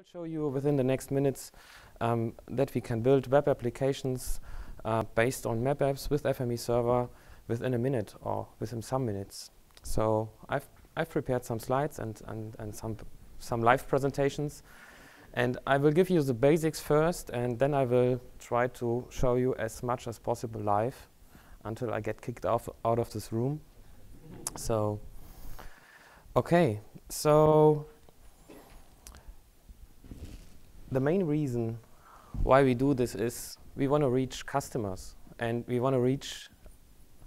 will show you within the next minutes that we can build web applications based on map apps with FME Server within a minute or within some minutes. So I've prepared some slides and some live presentations, and I will give you the basics first, and then I will try to show you as much as possible live until I get kicked out of this room. So okay, so the main reason why we do this is we want to reach customers, and we want to reach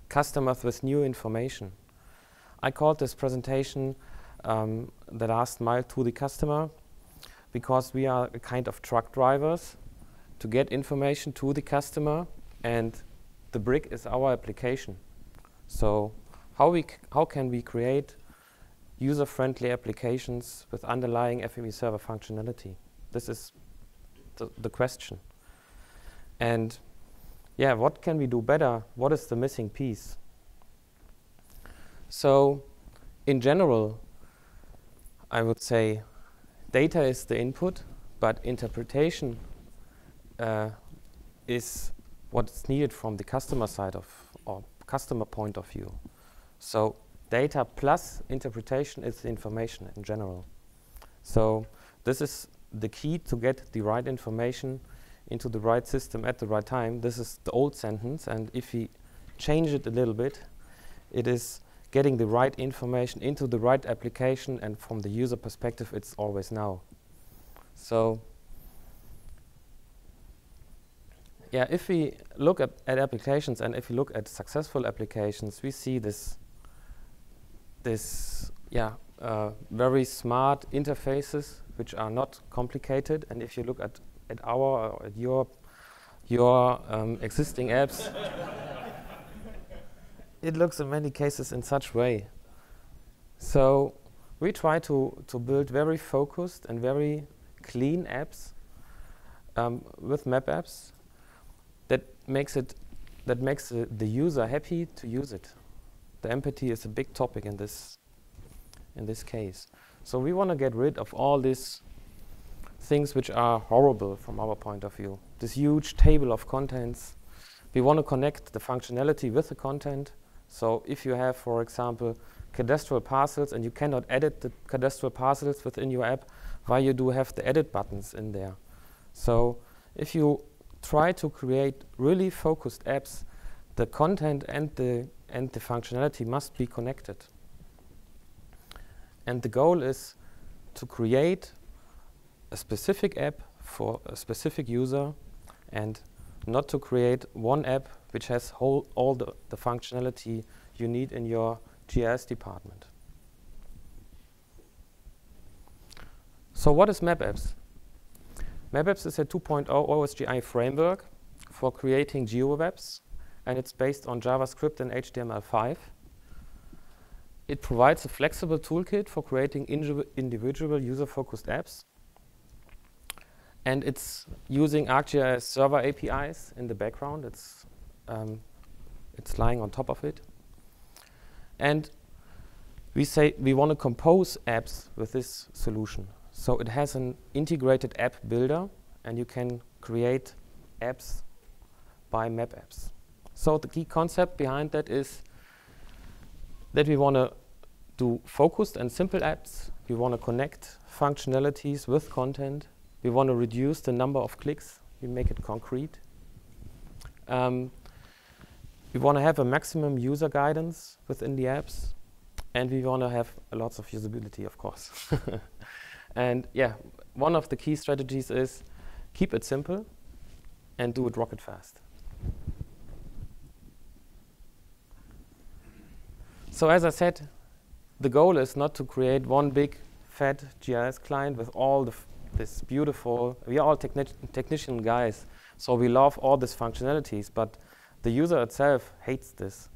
customers with new information. I called this presentation the last mile to the customer, because we are a kind of truck drivers to get information to the customer, and the brick is our application. So how can we create user-friendly applications with underlying FME Server functionality? This is the question. And yeah, what can we do better? What is the missing piece? So in general, I would say data is the input, but interpretation is what's needed from the customer side or customer point of view. So data plus interpretation is the information in general. So this is the key to get the right information into the right system at the right time. This is the old sentence, and if we change it a little bit, it is getting the right information into the right application, and from the user perspective, it's always now. So yeah, if we look at applications, and if we look at successful applications, we see this very smart interfaces which are not complicated. And if you look at our or at your existing apps, it looks in many cases in such way. So we try to build very focused and very clean apps with map apps that makes the user happy to use it. The empathy is a big topic in this case. So we want to get rid of all these things which are horrible from our point of view. This huge table of contents. We want to connect the functionality with the content. So if you have, for example, cadastral parcels and you cannot edit the cadastral parcels within your app, why you do have the edit buttons in there. So if you try to create really focused apps, the content and the functionality must be connected. And the goal is to create a specific app for a specific user, and not to create one app which has all the functionality you need in your GIS department. So what is map apps? Map apps is a 2.0 OSGI framework for creating GeoWebs, and it's based on JavaScript and HTML5. It provides a flexible toolkit for creating individual user-focused apps. And it's using ArcGIS server APIs in the background. It's lying on top of it. And we say we want to compose apps with this solution. So it has an integrated app builder, and you can create apps by map apps. So the key concept behind that is that we want to do focused and simple apps. We want to connect functionalities with content. We want to reduce the number of clicks. We make it concrete. We want to have a maximum user guidance within the apps, and we want to have lots of usability, of course. And yeah, one of the key strategies is keep it simple and do it rocket fast. So as I said, the goal is not to create one big fat GIS client with all this beautiful, we are all technician guys, so we love all these functionalities, but the user itself hates this.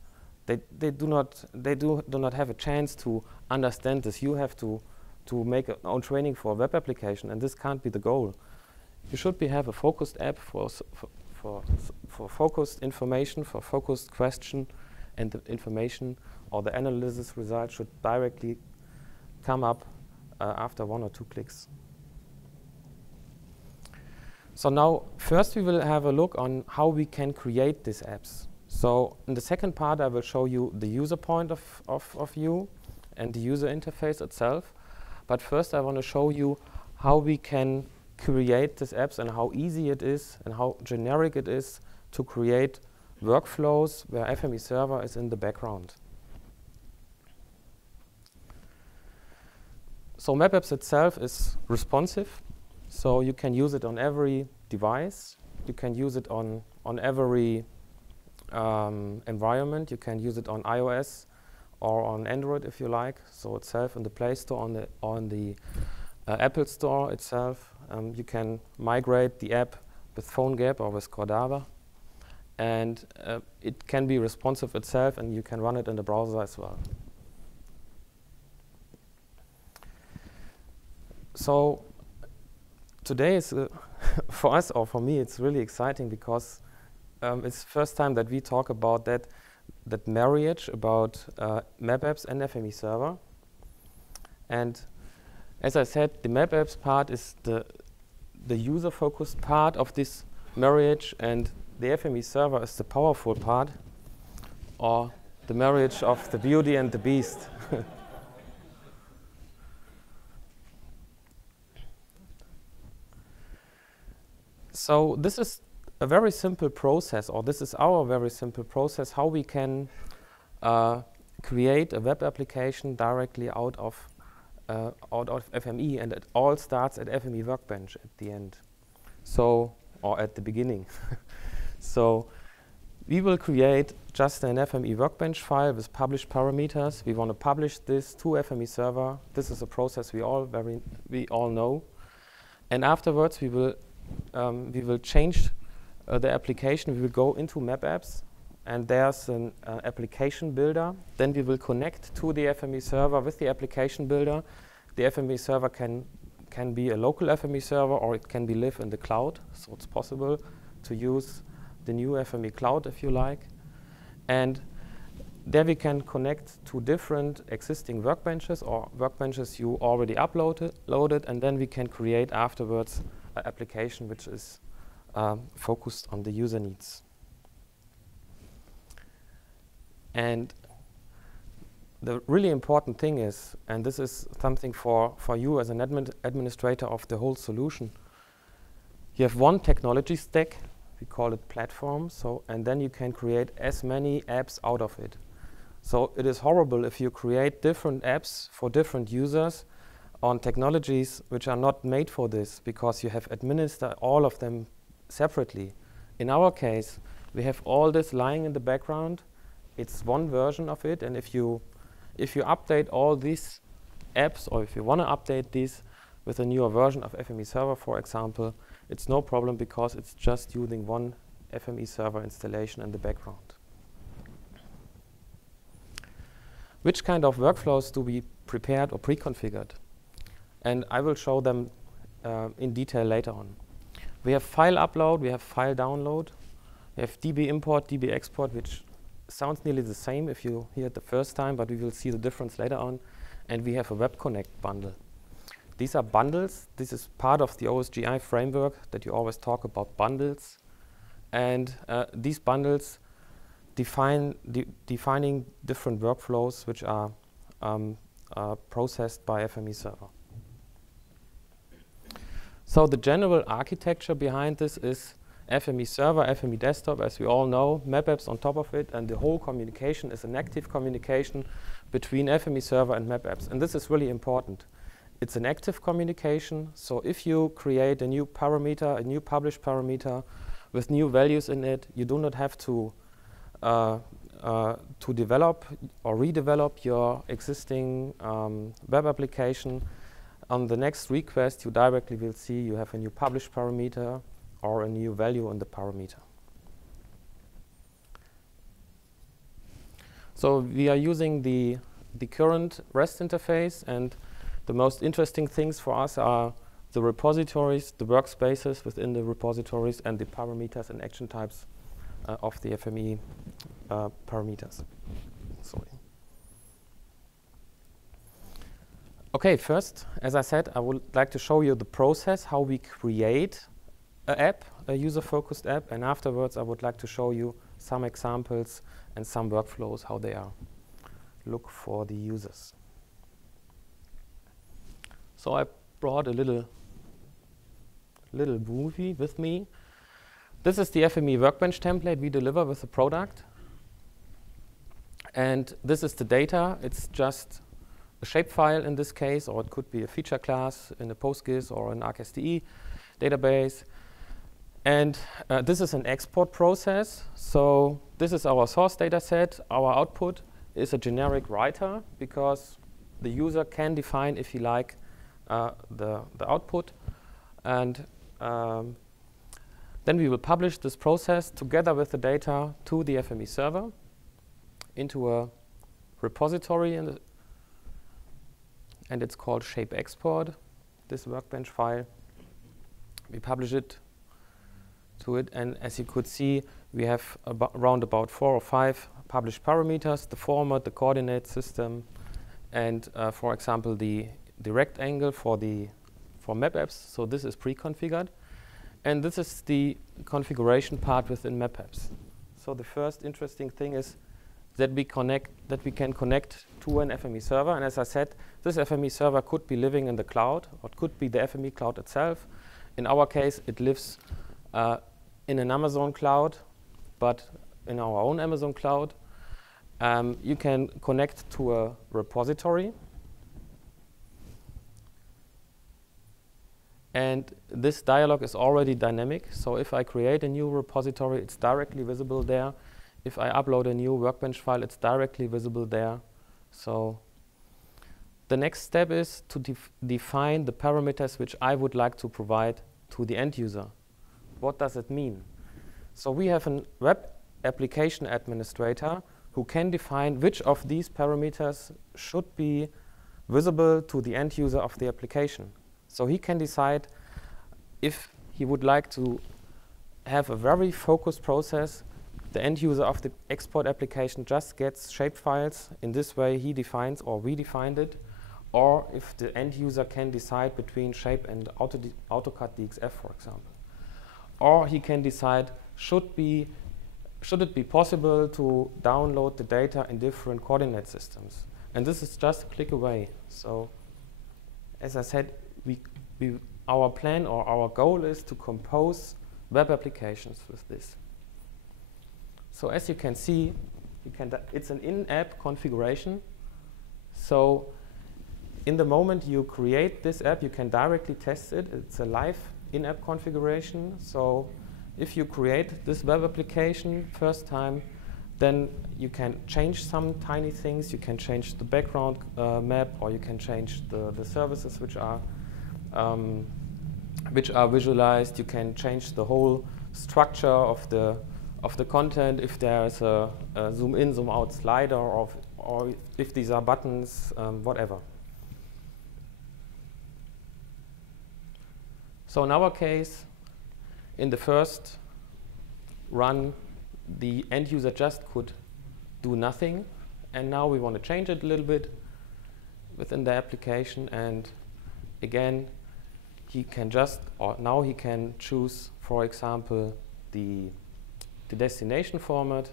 They do not have a chance to understand this. You have to make your own training for a web application, and this can't be the goal. You should have a focused app for focused information, for focused question, and the information or the analysis result should directly come up after 1 or 2 clicks. So now, first we will have a look on how we can create these apps. So in the second part, I will show you the user point of view and the user interface itself. But first, I want to show you how we can create these apps and how easy it is and how generic it is to create workflows where FME Server is in the background. So map apps itself is responsive. So you can use it on every device. You can use it on every environment. You can use it on iOS or on Android if you like. So itself in the Play Store, on the Apple Store itself. You can migrate the app with PhoneGap or with Cordava. And it can be responsive itself, and you can run it in the browser as well. So today is, for us or for me, it's really exciting because it's the first time that we talk about that marriage about map apps and FME Server. And as I said, the map apps part is the user-focused part of this marriage, and the FME Server is the powerful part, or the marriage of the beauty and the beast. So this is a very simple process, or this is our very simple process, how we can create a web application directly out of FME, and it all starts at FME Workbench at the end, so or at the beginning. So we will create just an FME Workbench file with published parameters. We want to publish this to FME Server. This is a process we all know, and afterwards we will change the application. We will go into map apps, and there's an application builder. Then we will connect to the FME Server with the application builder. The FME Server can be a local FME server, or it can be live in the cloud. So it's possible to use the new FME cloud if you like. And there we can connect to different existing workbenches or workbenches you already loaded, and then we can create afterwards an application which is focused on the user needs. And the really important thing is, and this is something for you as an administrator of the whole solution, you have one technology stack, we call it platform, and then you can create as many apps out of it. So it is horrible if you create different apps for different users on technologies which are not made for this, because you have administered all of them separately. In our case, we have all this lying in the background. It's one version of it, and if you update all these apps, or if you want to update these with a newer version of FME Server, for example, it's no problem because it's just using one FME Server installation in the background. Which kind of workflows do we prepare or pre-configured? And I will show them in detail later on. We have file upload, we have file download, we have DB import, DB export, which sounds nearly the same if you hear it the first time, but we will see the difference later on. And we have a Web Connect bundle. These are bundles. This is part of the OSGI framework that you always talk about bundles. And these bundles defining different workflows which are processed by FME Server. So the general architecture behind this is FME Server, FME Desktop, as we all know, map apps on top of it, and the whole communication is an active communication between FME Server and map apps. And this is really important. It's an active communication, so if you create a new parameter, a new published parameter with new values in it, you do not have to develop or redevelop your existing web application. On the next request, you directly will see you have a new published parameter or a new value in the parameter. So we are using the current REST interface, and the most interesting things for us are the repositories, the workspaces within the repositories, and the parameters and action types of the FME parameters. Sorry. Okay, first, as I said, I would like to show you the process, how we create an app, a user-focused app, and afterwards I would like to show you some examples and some workflows, how they are look for the users. So I brought a little movie with me. This is the FME Workbench template we deliver with the product. And this is the data. It's just a shapefile in this case, or it could be a feature class in a PostGIS or an ArcSDE database. And this is an export process. So this is our source data set. Our output is a generic writer, because the user can define, if he like, the output. And then we will publish this process together with the data to the FME server into a repository, and it's called shape export, this workbench file. We publish it to it, and as you could see, we have around about 4 or 5 published parameters: the format, the coordinate system, and for example the rectangle for map apps. So this is pre-configured, and this is the configuration part within map apps. So the first interesting thing is that we can connect to an FME server. And as I said, this FME server could be living in the cloud, or it could be the FME cloud itself. In our case, it lives in an Amazon cloud, but in our own Amazon cloud. You can connect to a repository. And this dialog is already dynamic. So if I create a new repository, it's directly visible there. If I upload a new workbench file, it's directly visible there. So the next step is to define the parameters which I would like to provide to the end user. What does it mean? So we have a web application administrator who can define which of these parameters should be visible to the end user of the application. So he can decide if he would like to have a very focused process. The end user of the export application just gets shapefiles. In this way, he defines, or we defined it. Or if the end user can decide between shape and AutoCAD DXF, for example. Or he can decide, should it be possible to download the data in different coordinate systems? And this is just a click away. So as I said, our plan or our goal is to compose web applications with this. So as you can see, it's an in-app configuration. So in the moment you create this app, you can directly test it. It's a live in-app configuration. So if you create this web application first time, then you can change some tiny things. You can change the background map, or you can change the services which are visualized. You can change the whole structure of the content, if there's a zoom in, zoom out slider, or if these are buttons, whatever. So in our case, in the first run, the end user just could do nothing, and now we want to change it a little bit within the application, and again, he can now he can choose, for example, the destination format.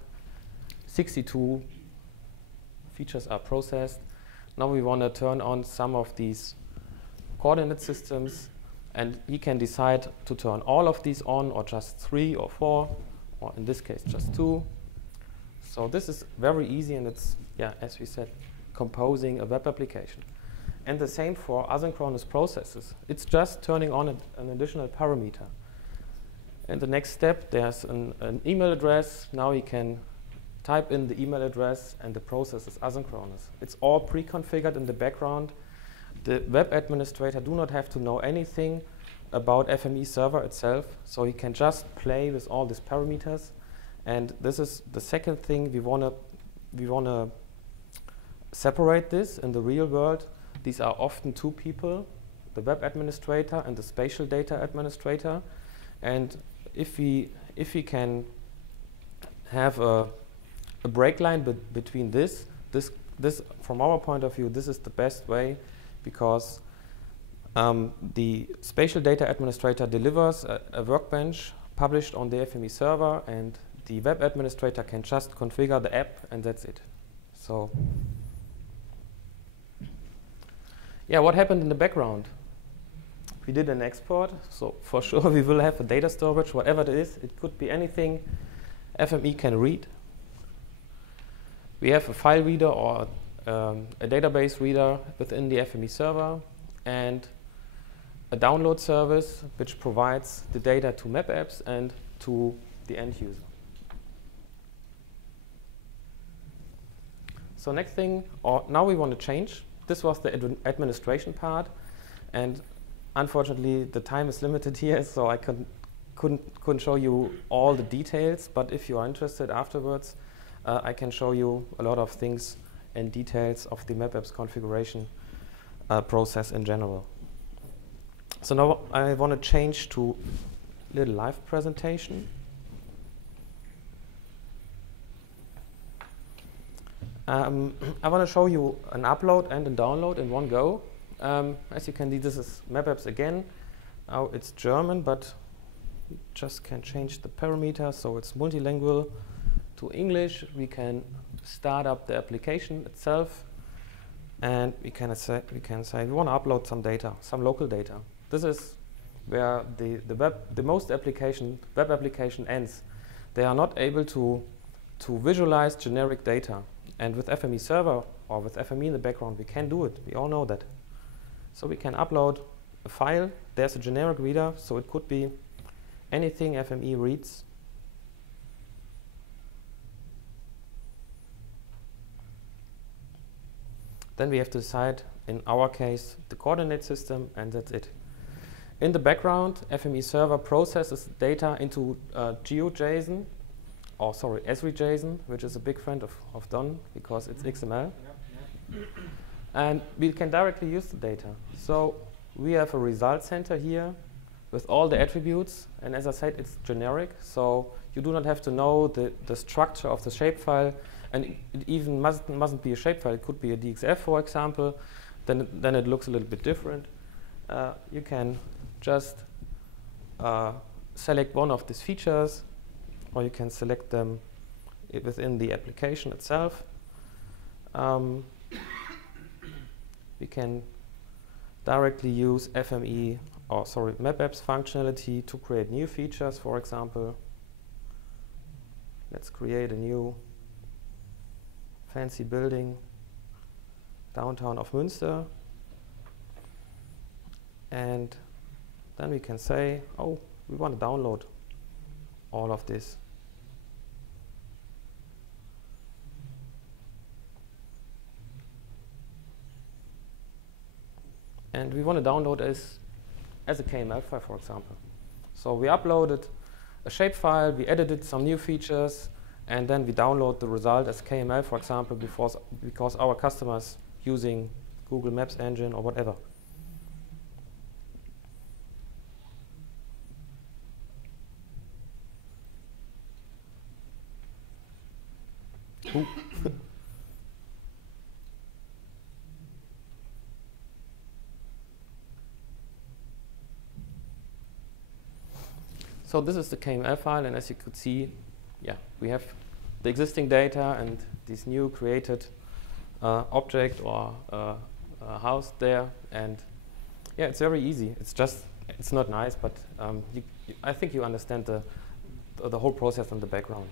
62 features are processed. Now we want to turn on some of these coordinate systems, and he can decide to turn all of these on, or just 3 or 4, or in this case just 2. So this is very easy, and it's, as we said, composing a web application. And the same for asynchronous processes. It's just turning on an additional parameter. And the next step, there's an email address. Now you can type in the email address, and the process is asynchronous. It's all pre-configured in the background. The web administrator do not have to know anything about FME server itself, so he can just play with all these parameters. And this is the second thing we wanna separate this in the real world. These are often 2 people, the web administrator and the spatial data administrator. And if we can have a break line between this, from our point of view, this is the best way, because The spatial data administrator delivers a workbench published on the FME server, and the web administrator can just configure the app, and that's it. So, yeah, what happened in the background? We did an export, so for sure we will have a data storage, whatever it is. It could be anything FME can read. We have a file reader or a database reader within the FME server, and a download service which provides the data to map.apps and to the end user. So next thing, now we want to change. This was the administration part, and unfortunately the time is limited here, so I couldn't show you all the details, but if you are interested afterwards, I can show you a lot of things and details of the map.apps configuration process in general. So now I want to change to a little live presentation. I want to show you an upload and a download in one go. As you can see, this is map.apps again. Now it's German, but we just can change the parameter, so it's multilingual to English. We can start up the application itself, and we can say we want to upload some data, some local data. This is where the most web application ends. They are not able to visualize generic data. And with FME Server or with FME in the background, we can do it. We all know that. So we can upload a file. There's a generic reader, so it could be anything FME reads. Then we have to decide, in our case, the coordinate system, and that's it. In the background, FME Server processes data into GeoJSON, Esri-JSON, which is a big friend of Don because it's XML. And we can directly use the data. So we have a result center here with all the attributes, and as I said, it's generic, so you do not have to know the structure of the shapefile, and it even mustn't be a shapefile. It could be a DXF, for example. Then it looks a little bit different. You can just select one of these features, or you can select them within the application itself. We can directly use map.apps functionality to create new features, for example. Let's create a new fancy building, downtown of Münster. And then we can say, oh, we want to download all of this. And we want to download as a KML file, for example. So we uploaded a shapefile, we edited some new features, and then we download the result as KML, for example, because our customers using Google Maps engine or whatever. So this is the KML file, and as you could see, yeah, we have the existing data and this new created object or house there, and yeah, it's very easy. It's not nice, but I think you understand the whole process in the background.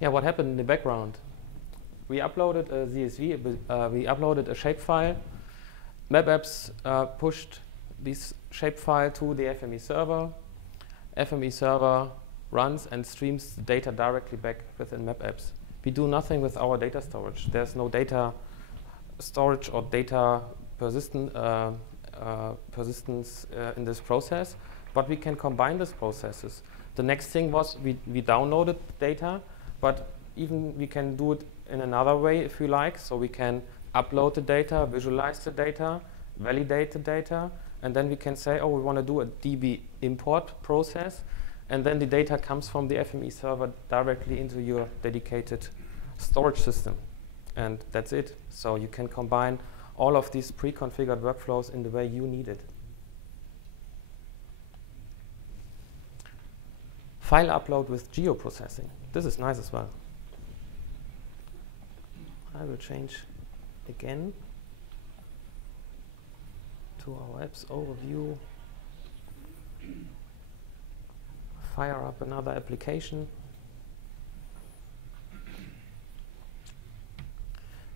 Yeah, what happened in the background? We uploaded a CSV, we uploaded a shapefile. map.apps pushed this shapefile to the FME server. FME server runs and streams the data directly back within map.apps. We do nothing with our data storage. There's no data storage or data persistence in this process. but we can combine these processes. The next thing was we downloaded data, but even we can do it in another way if you like. So we can upload the data, visualize the data, validate the data, and then we can say, oh, we want to do a DB import process, and then the data comes from the FME server directly into your dedicated storage system. And that's it. So you can combine all of these pre-configured workflows in the way you need it. File upload with geoprocessing. This is nice as well. I will change again to our apps overview. Fire up another application.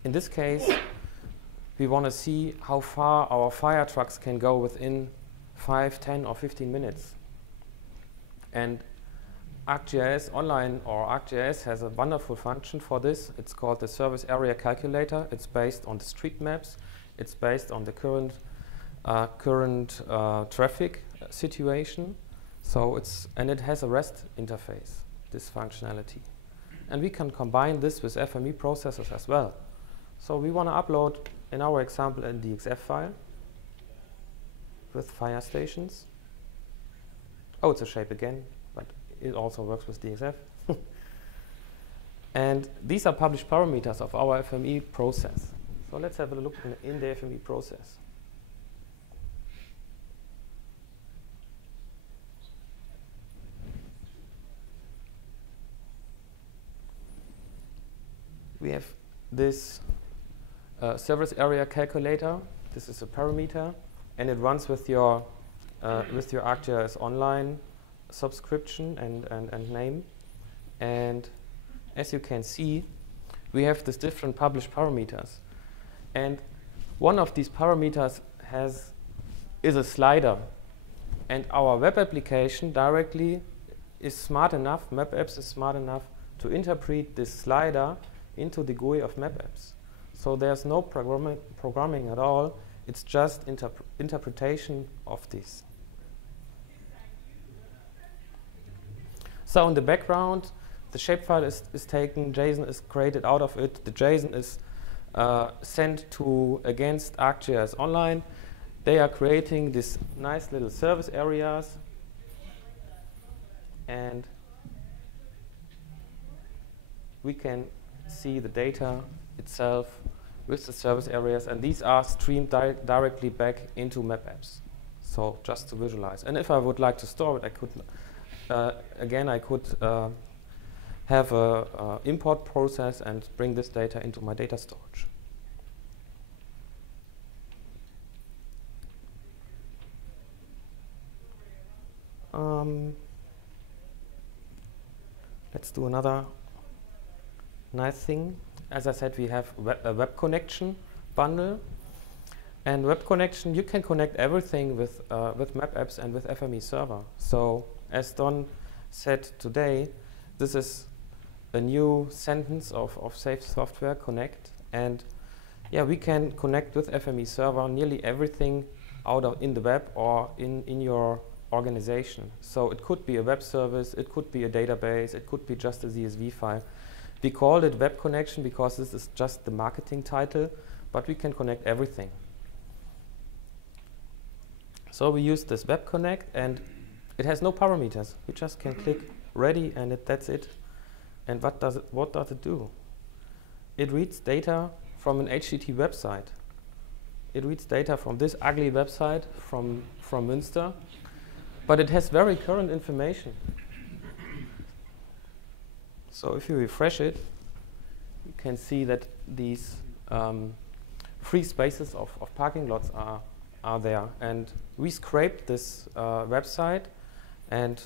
In this case, we want to see how far our fire trucks can go within 5, 10, or 15 minutes. And ArcGIS Online or ArcGIS has a wonderful function for this. It's called the Service Area Calculator. It's based on the street maps. It's based on the current traffic situation. So it has a REST interface, this functionality. And we can combine this with FME processors as well. So we want to upload, in our example, a DXF file with fire stations. Oh, it's a shape again, but it also works with DXF. And these are published parameters of our FME process. So let's have a look in the FME process. We have this service area calculator. This is a parameter, and it runs with your ArcGIS Online subscription and name. And as you can see, we have these different published parameters. And one of these parameters is a slider. And our web application directly is smart enough, map.apps is smart enough to interpret this slider into the GUI of map.apps. So there's no programming at all. It's just interpretation of this. So in the background, the shapefile is taken, JSON is created out of it. The JSON is sent against ArcGIS Online. They are creating these nice little service areas. And we can see the data itself with the service areas, and these are streamed directly back into map.apps. So just to visualize. And if I would like to store it, I could again I could have a import process and bring this data into my data storage. Let's do another nice thing. As I said, we have a web connection bundle. And web connection, you can connect everything with map.apps and with FME Server. So as Don said today, this is a new sentence of Safe Software Connect. And yeah, we can connect with FME Server nearly everything in the web or in your organization. So it could be a web service, it could be a database, it could be just a CSV file. We called it web connection because this is just the marketing title, but we can connect everything. So we use this web connect, and it has no parameters. We just can click ready, and that's it. And what does it do? It reads data from an HTTP website. It reads data from this ugly website from Münster, but it has very current information. So if you refresh it, you can see that these free spaces of parking lots are there. And we scraped this website, and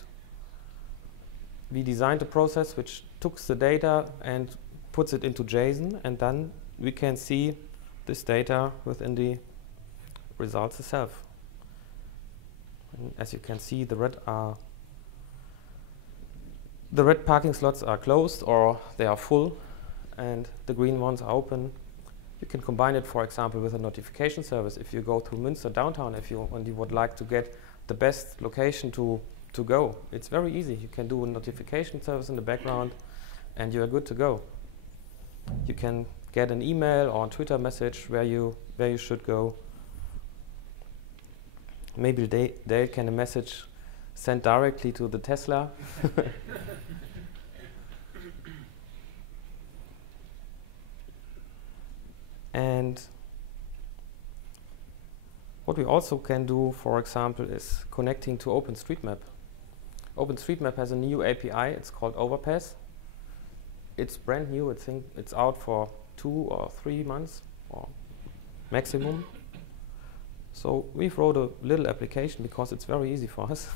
we designed a process which took the data and puts it into JSON, and then we can see this data within the results itself. And as you can see, the red parking slots are closed or they are full, and the green ones are open. You can combine it, for example, with a notification service. If you go to Münster downtown, and you would like to get the best location to go. It's very easy. You can do a notification service in the background, and you are good to go. You can get an email or a Twitter message where you should go. Maybe they can a message sent directly to the Tesla. And what we also can do, for example, is connecting to OpenStreetMap. OpenStreetMap has a new API. It's called Overpass. It's brand new. I think it's out for 2 or 3 months or maximum. So we've wrote a little application because it's very easy for us.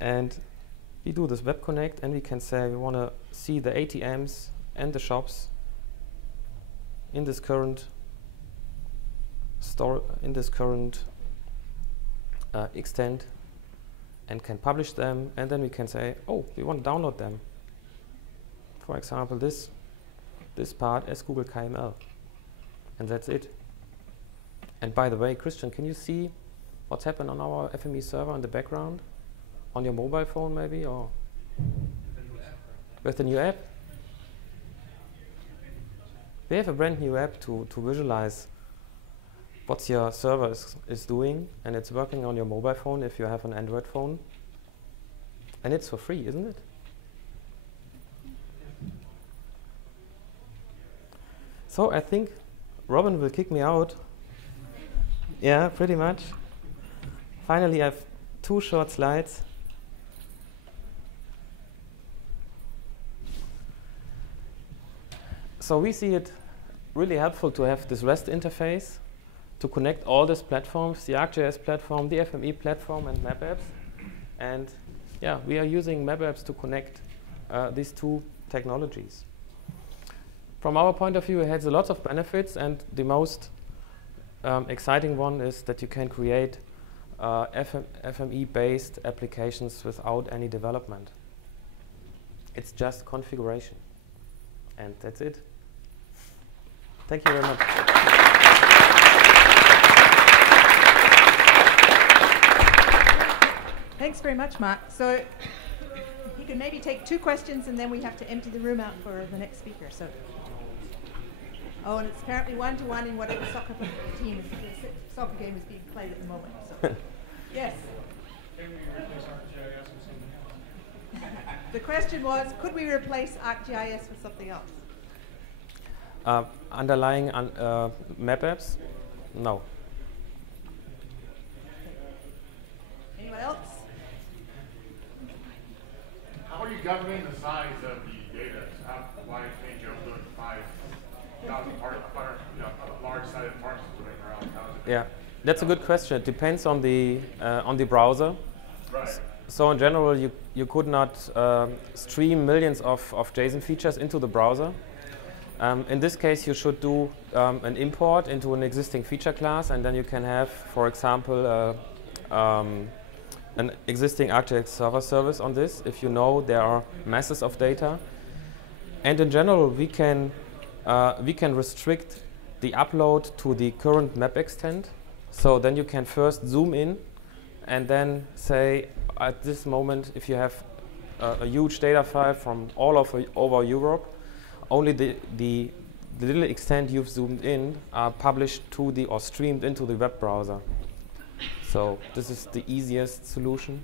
And we do this web connect, and we can say we want to see the ATMs and the shops in this current extent, and can publish them, and then we can say, oh, we want to download them. For example, this part as Google KML, and that's it. And by the way, Christian, can you see what's happened on our FME server in the background? On your mobile phone maybe, or with the new app? We have a brand new app to visualize what your server is doing, and it's working on your mobile phone if you have an Android phone. And it's for free, isn't it? So I think Robin will kick me out. Yeah, pretty much. Finally, I have 2 short slides. So we see it really helpful to have this REST interface to connect all these platforms, the ArcGIS platform, the FME platform, and map.apps. And yeah, we are using map.apps to connect these 2 technologies. From our point of view, it has a lot of benefits, and the most exciting one is that you can create FME-based applications without any development. It's just configuration. And that's it. Thank you very much. Thanks very much, Mark. So you can maybe take 2 questions, and then we have to empty the room out for the next speaker. So, oh, and it's apparently 1-to-1 in whatever soccer team, soccer game is being played at the moment. So, yes. Can we replace ArcGIS with something else? The question was, could we replace ArcGIS with something else? Underlying map.apps? No. Anyone else? How are you governing the size of the data? Why can't you upload 5,000 large-sided parcels running around? Yeah, that's a good question. It depends on the browser. Right. So in general, you could not stream millions of JSON features into the browser. In this case, you should do an import into an existing feature class, and then you can have, for example, an existing ArcGIS server service on this if you know there are masses of data. And in general, we can restrict the upload to the current map extent. So then you can first zoom in and then say, at this moment, if you have a huge data file from all over Europe, only the little extent you've zoomed in are published to or streamed into the web browser. So this is the easiest solution.